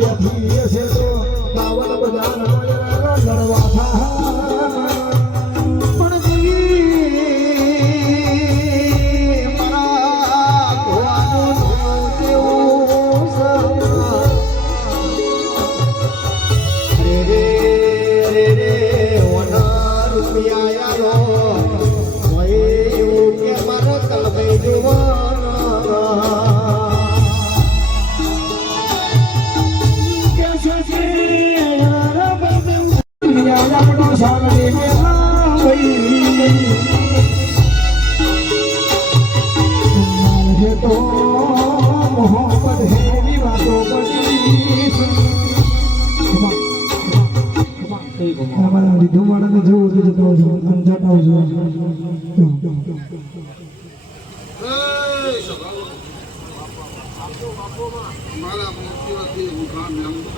બેઠી છે તો બાવન બજાર લડવા થા પણ મારા ભવાનું કેવું રે રે રે ઓના રૂપિયા યારો એવું કે મારા કલબે જોવાના तो मोहब्बत है बातों हमारा रिधु वाला ने जो अंदर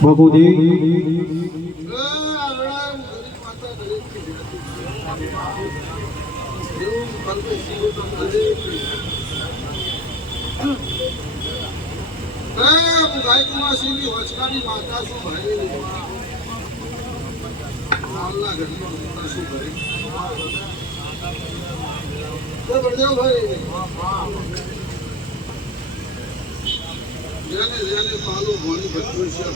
बाबूजी ગાયકુમારસિંહની વચકાની માતા શું ભાઈ હાલના ઘરમાં માતા શું કરે તો બળદેવભાઈ જેને પાલું ભણી ભટકું છે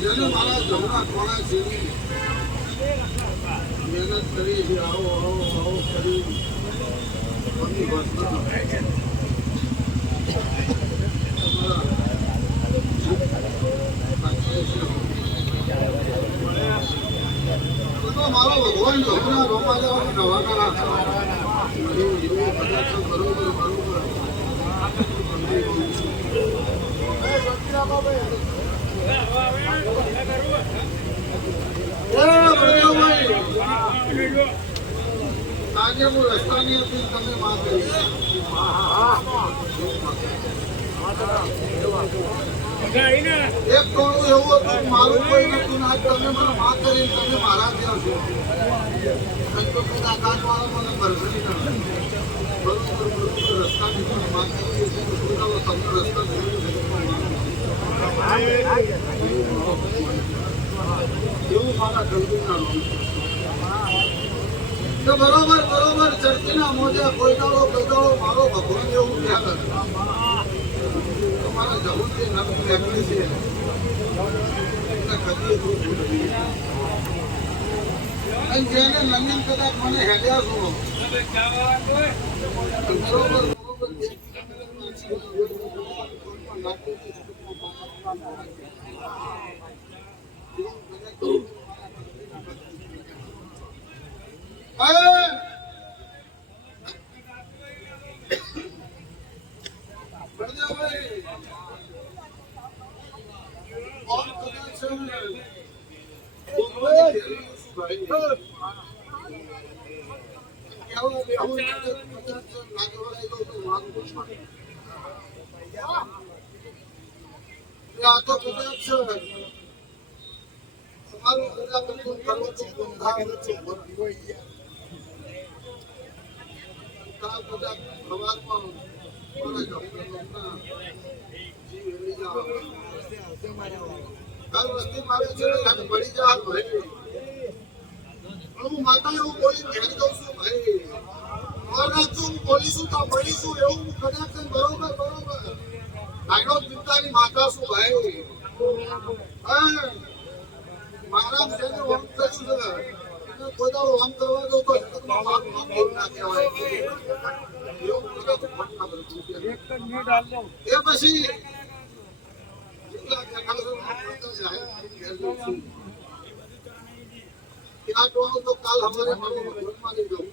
જેને મારા જમણા કોણા છે મહેનત કરી છે આવો આવો આવો કરી મમ્મી ભટકા મારો ભગવાન જોગના રોમા જવાનું નવા કરા આજે હું રસ્તાની હતી તમે માં કરી એક કોણું એવું હતું મારું કોઈ નતું ના તમે મને માં કરીને તમે મારા ત્યાં છો આકાશવાળા મને ભરભરી ના બરોબર રસ્તાની પણ માં કરી તમને રસ્તા એવું મારા ગલબીના તો બરોબર બરોબર ચડતીના મોજે કોઈ દાડો મારો ભગવાન એવું ખ્યાલ તમારા જવું નવી ફેમિલી છે જેને લંડન કદાચ મને હેડ્યા છો બરોબર માતા એવું બોલી ઘેર દઉં છું ભાઈ બોલીશું તો બોલીશું એવું કદાચ બરોબર બરોબર ભાઈનો પિતાની માતા શું ભાઈ મારા જેને ઓમ થયું છે કોઈ દાડો ઓમ કરવા દો તો ના કહેવાય એ પછી આ ટોળો તો કાલ હમારે મારો ભગવાનમાં લઈ જાઉં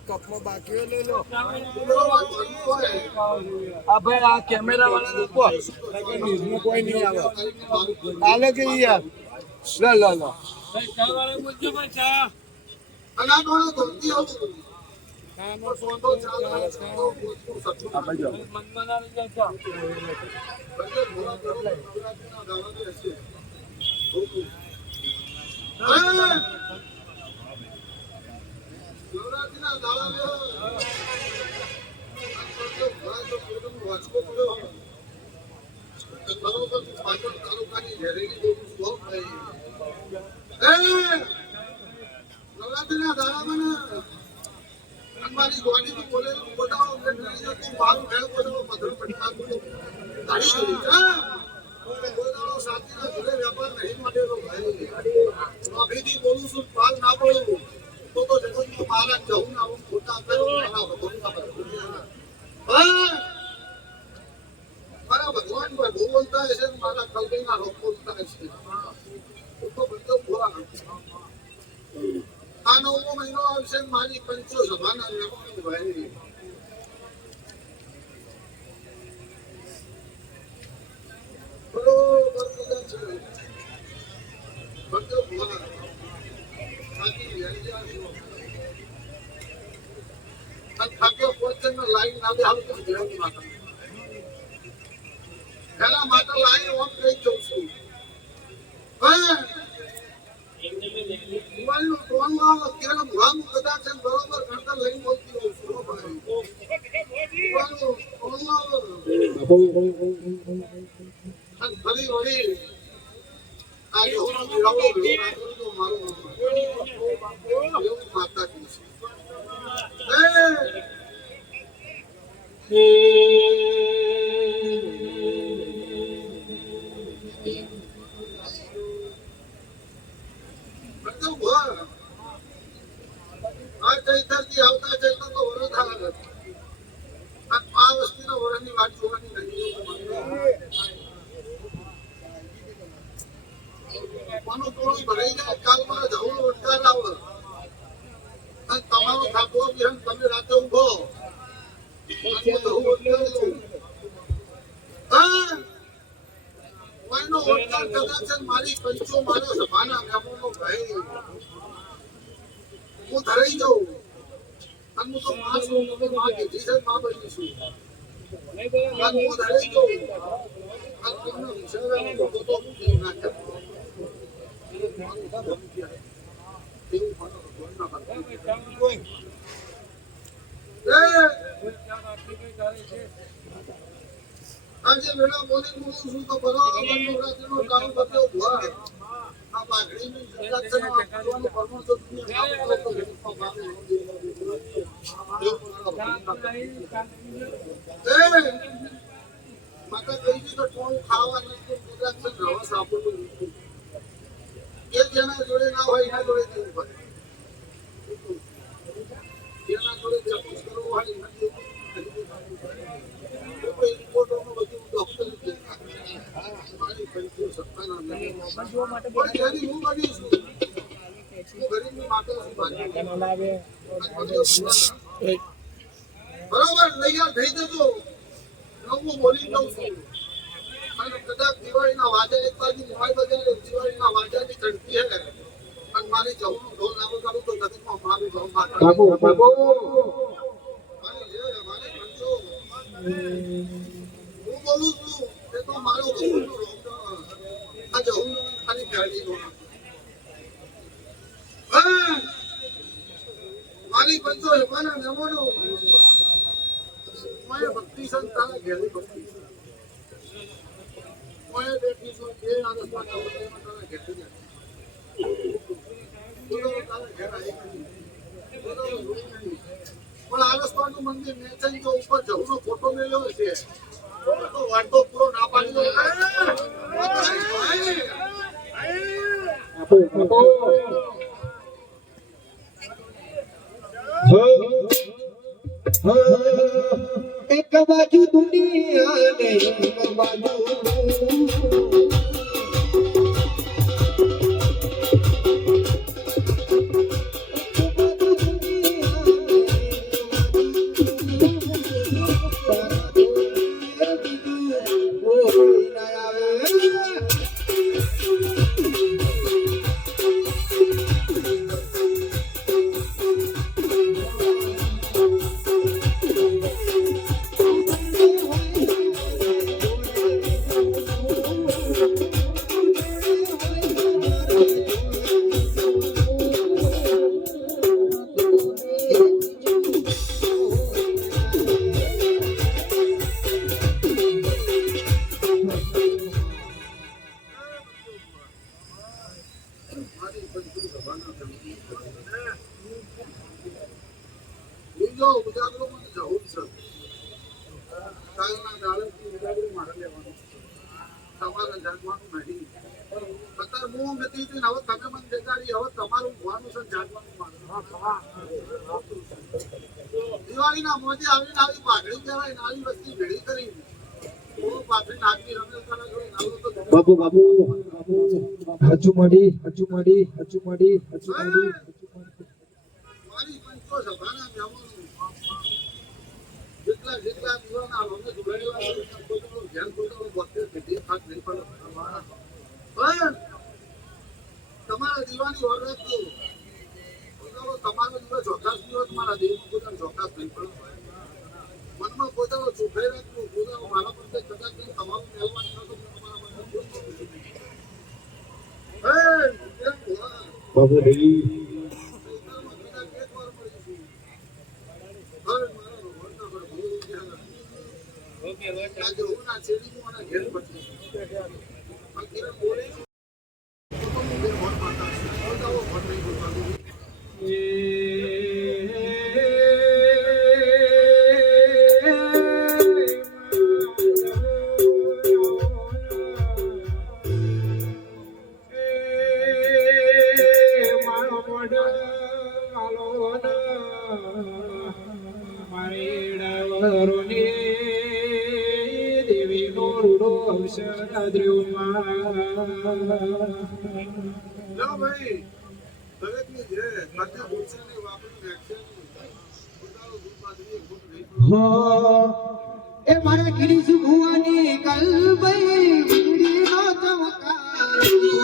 કપમાં બાકી લઈ લો આ ભાઈ આ કેમેરા વાળા લોકો ન્યૂઝમાં કોઈ નહીં આવે આલે કે યાર લો લો લો ચા વાળા મુજબ ચા અના ટોળો ધોતી આવું કામો સોતો ચાલે આ ભાઈ જો મનમાં આવી જાય ચા નવરાત્રીના દાડામાં મારી ગોડી બોલે બોલાવો મારું ભેળ બોલાવો મધુર પટકા બોલાવો સાથીના ઘરે વેપાર નહીં મળેલો ભાઈ અભીથી બોલું છું પાલ ના પડું તો જગતમાં મારા જવું ના હું ખોટા મારા ભગવાન પર બહુ બોલતા હશે મારા કલ્પના લોકો બોલતા હશે તો બધું ભૂલા આ 9મો મહિનો આવશે મારી પંચો સભાના નિયમોની ભાઈ બરોબર કદાચ છે બધું ભૂલા આની વ્યાજ્યા છો ખાદ્ય પોચન લાઈન નામે હાલ તો ગુજરાતી માતા એના માટે લાઈન ઓમ કહી જઉં છું કદાચ બરોબર ગણતર લઈને બોલતી હોઉં છું ફરી વળી માતાજી આવતા જતા તો વરદ આવે આ વસ્તુના વરદની વાત જોવાની નથી મનો ટોળી ભરાઈ જાય કાલ મારા જવું વટકાર આવે અને તમારો ખાતો વિહન તમે રાતે ઉભો મારી પંચો મારો સભાના મેમોનો ભાઈ હું ધરાઈ જાઉં અને હું તો માં છું માં કીધી છે માં બની છું અને હું ધરાઈ જાઉં અને તમને વિચારવાનું તો હું નાખે આજે વેળા બોલી બોલું છું તો બરાબર નવરાત્રીનો કામ બતાવ ભર આ બાગડીની જગત આપવાનું પરમોત્તમ માતા કઈ તો ટોળ ખાવાની ગુજરાત રસ આપવું એ જેના જોડે ના હોય એના જોડે દેવું પડે જેના જોડે ચપૂસ કરવો હોય એના બરોબર તૈયાર થઈ જજો હું બોલી દઉં છું અને કદાચ દિવાળીના વાજા એક બાજુ મોબાઈલ બજારે દિવાળીના વાજાની ચડતી હે અને મારી જવું ઢોલ નામ કરું તો જગતમાં મારું જવું હું બોલું છું એ તો મારો આ જવું ખાલી ગાડી મારી પંચો હેવાના નમોનો મારે ભક્તિ સંતાના ઘેરી ભક્તિ મારે બેઠી છું જે આદર્શમાં તારા ઘેરી જાય પણ આરસપાનું મંદિર મેચન જો ઉપર જવાનો ફોટો મેળ્યો છે તો વાર્તો પૂરો ના પાડી દો એક બાજુ દુનિયા ને એક બાજુ બીજો ઉજાગરો મને જવું છે કાલના દાડેથી ઉજાગરો મારે લેવાનો તમારે જાગવાનું નહીં અત્યારે હું નથી હવે તમે મને દેખાડી હવે તમારું હોવાનું છે જાગવાનું મારે દિવાળીના મોજે આવીને આવી પાઘડી કહેવાય ને આવી વસ્તી ભેળી કરી પાઘડી નાખી રમેશ બાપુ બાપુ હજુ મળી મારી પંચો સભાના જવાનું જેટલા દીવાના અમે જોડાયેલા છે પોતાનું ધ્યાન પોતાનું વખતે ભેટી ખાત નહીં પડે પણ તમારા દીવાની ઓર રાખજો તમારો દિવસ ચોક્કસ દિવસ મારા દેવ પોતાનું ચોક્કસ નહીં પડે મનમાં પોતાનો ચોખાઈ રાખવું પોતાનો મારા પ્રત્યે કદાચ તમારું મેળવાની નતો તમારા બાપુ એ મારા ગીરી સુગવાની કલબઈ વીડી નો ચમકાર